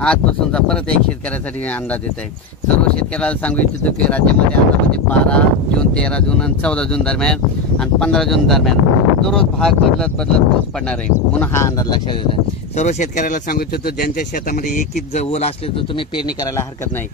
आजपासूनचा परत एक शेतकऱ्यासाठी अंदाज येत आहे। सर्व शेतकऱ्याला सांगू इच्छितो की राज्यामध्ये आता म्हणजे 12 जून 13 जून आणि 14 जून दरम्यान आणि 15 जून दरम्यान दररोज भाग बदलत पाऊस पडणार आहे म्हणून हा अंदाज लक्षात येत आहे। सर्व शेतकऱ्याला सांगू इच्छितो ज्यांच्या शेतामध्ये एकच ओल असले तर तुम्ही पेरणी करायला हरकत नाही।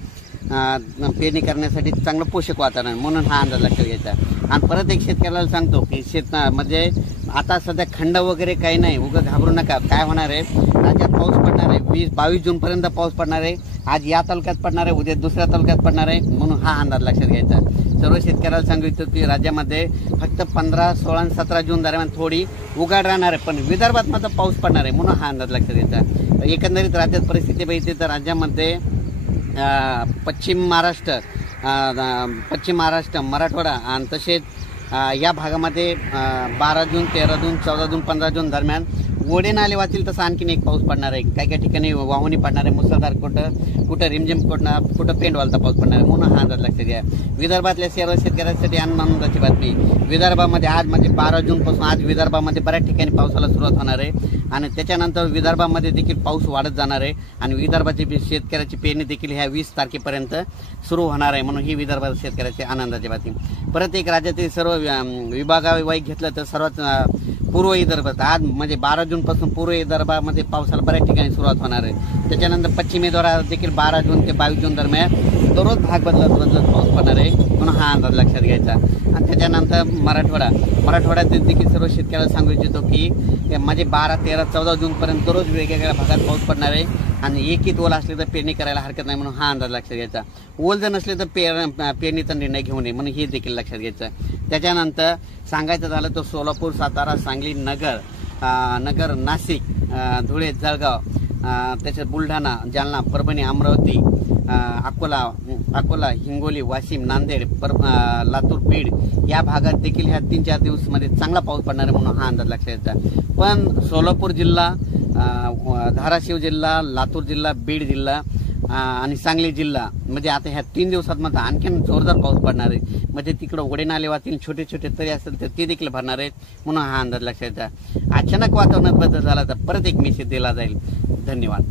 पेरणी करण्यासाठी चांगलं पोषक वातावरण म्हणून हा अंदाज लक्षात घ्यायचा। आणि परत एक शेतकऱ्याला सांगतो की म्हणजे आता सध्या खंड वगैरे काही नाही, उगाच घाबरू नका। काय होणार आहे, राज्यात पाऊस पडणार आहे 20-22 जून पर्यंत पाऊस पडणार आहे। आज या तालुक्यात पडणार आहे, उद्या दुसऱ्या तालुक्यात पडणार आहे म्हणून हा अंदाज लक्षात घ्यायचा। सर्व शेतकऱ्याला सांगू इच्छितो की राज्यामध्ये फक्त 15, 16 आणि 17 जून दरम्यान थोडी उघाड राहणार आहे, पण विदर्भात मात्र पाऊस पडणार आहे म्हणून हा अंदाज लक्षात घ्यायचा। एकंदरीत राज्यात परिस्थिती बघितली तर राज्यामध्ये पश्चिम महाराष्ट्र मराठवाडा आणि तसेच या भागामध्ये 12 जून 13 जून 14 जून 15 जून दरम्यान ओढे नाले वाचतील तसं आणखीन एक पाऊस पडणार आहे। काही काही ठिकाणी वाहुणी पडणार आहे, मुसळधार कुठं रिमझिम कुठं पेंडवालता पाऊस पडणार आहे म्हणून हा अंदाज लक्षात घ्या। विदर्भातल्या सर्व शेतकऱ्यांसाठी आनंदाची बातमी, विदर्भामध्ये आज म्हणजे 12 जून पासून आज विदर्भामध्ये बऱ्याच ठिकाणी पावसाला सुरुवात होणार आहे आणि त्याच्यानंतर विदर्भामध्ये देखील पाऊस वाढत जाणार आहे आणि विदर्भाची शेतकऱ्याची पेरणी देखील ह्या 20 तारखेपर्यंत सुरू होणार आहे म्हणून ही विदर्भात शेतकऱ्याची आनंदाची बातमी। परत एक राज्यातील सर्व विभागावाईज घेतलं तर सर्वात पूर्व विदर्भात आज म्हणजे 12 जून पासून पूर्व विदर्भामध्ये पावसाला बऱ्याच ठिकाणी सुरुवात होणार आहे। त्याच्यानंतर पश्चिमी द्वारा देखील 12 जून ते 22 जून दरम्यान दररोज भाग बदलत पाऊस पडणार आहे म्हणून हा अंदाज लक्षात घ्यायचा। आणि त्याच्यानंतर मराठवाड्यात देखील सर्व शेतकऱ्याला सांगू इच्छितो की म्हणजे 12, 13, 14 जून पर्यंत दररोज वेगवेगळ्या भागात पाऊस पडणार आहे आणि एकच ओल असले तर पेरणी करायला हरकत नाही म्हणून हा अंदाज लक्षात घ्यायचा। ओल जर नसले तर पेरणीचा निर्णय घेऊ नये म्हणून हे देखील लक्षात घ्यायचं। त्याच्यानंतर सांगायचं झालं तर सोलापूर, सातारा, सांगली, नगर, नाशिक, धुळे, जळगाव, त्याच्यात बुलढाणा, जालना, परभणी, अमरावती, अकोला, हिंगोली, वाशिम, नांदेड, लातूर, बीड या भागात देखील ह्या 3-4 दिवसामध्ये चांगला पाऊस पडणार आहे म्हणून हा अंदाज लक्षात घ्यायचा। पण सोलापूर जिल्हा, धाराशिव जिल्हा, लातूर जिल्हा, बीड जिल्हा आणि सांगली जिल्हा म्हणजे आता ह्या 3 दिवसात मात्र आणखीन जोरदार पाऊस पडणार आहे। म्हणजे तिकडे ओढे नाले वाचतील, छोटे छोटे तरी असेल तर ते देखील भरणार आहेत म्हणून हा अंदाज लक्षात घ्यायचा। अचानक वातावरणात बदल झाला तर परत एक मेसेज दिला जाईल। धन्यवाद।